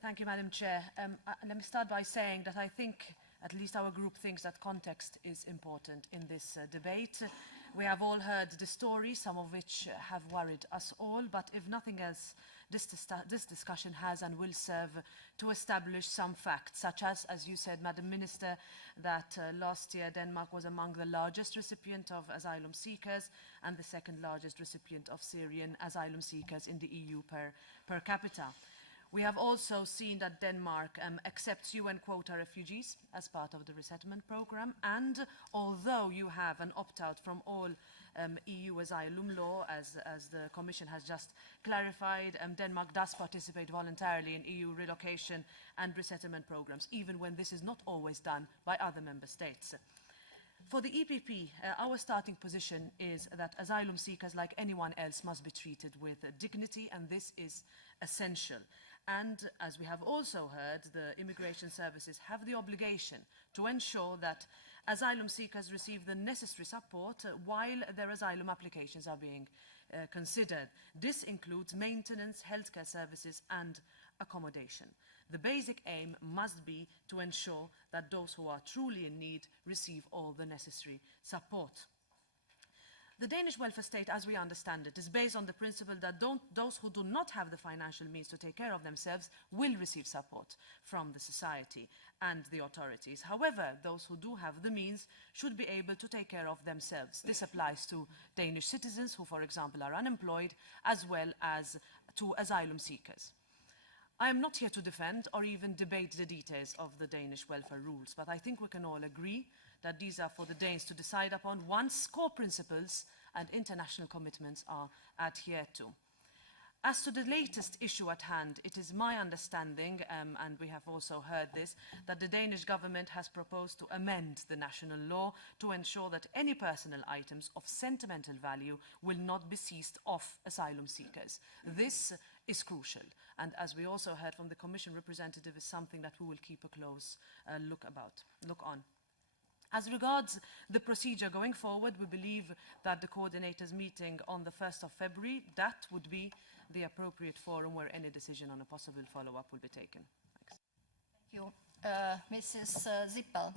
Thank you, Madam Chair. Let me start by saying that I think, at least our group thinks, that context is important in this debate. We have all heard the stories, some of which have worried us all, but if nothing else, this discussion has and will serve to establish some facts, such as you said, Madam Minister, that last year Denmark was among the largest recipient of asylum seekers and the second largest recipient of Syrian asylum seekers in the EU per capita. We have also seen that Denmark accepts UN quota refugees as part of the resettlement program, and although you have an opt-out from all EU asylum law, as the Commission has just clarified, Denmark does participate voluntarily in EU relocation and resettlement programs, even when this is not always done by other member states. For the EPP, our starting position is that asylum seekers, like anyone else, must be treated with dignity, and this is essential. And as we have also heard, the immigration services have the obligation to ensure that asylum seekers receive the necessary support while their asylum applications are being considered. This includes maintenance, healthcare services and accommodation. The basic aim must be to ensure that those who are truly in need receive all the necessary support. The Danish welfare state, as we understand it, is based on the principle that those who do not have the financial means to take care of themselves will receive support from the society and the authorities. However, those who do have the means should be able to take care of themselves. This applies to Danish citizens who, for example, are unemployed, as well as to asylum seekers. I am not here to defend or even debate the details of the Danish welfare rules, but I think we can all agree that these are for the Danes to decide upon once core principles and international commitments are adhered to. As to the latest issue at hand, it is my understanding, and we have also heard this, that the Danish government has proposed to amend the national law to ensure that any personal items of sentimental value will not be seized off asylum seekers. This is crucial, and as we also heard from the Commission representative, is something that we will keep a close look on. As regards the procedure going forward, we believe that the coordinators meeting on the 1st of February, that would be the appropriate forum where any decision on a possible follow-up will be taken. Thanks. Thank you. Mrs. Zippel.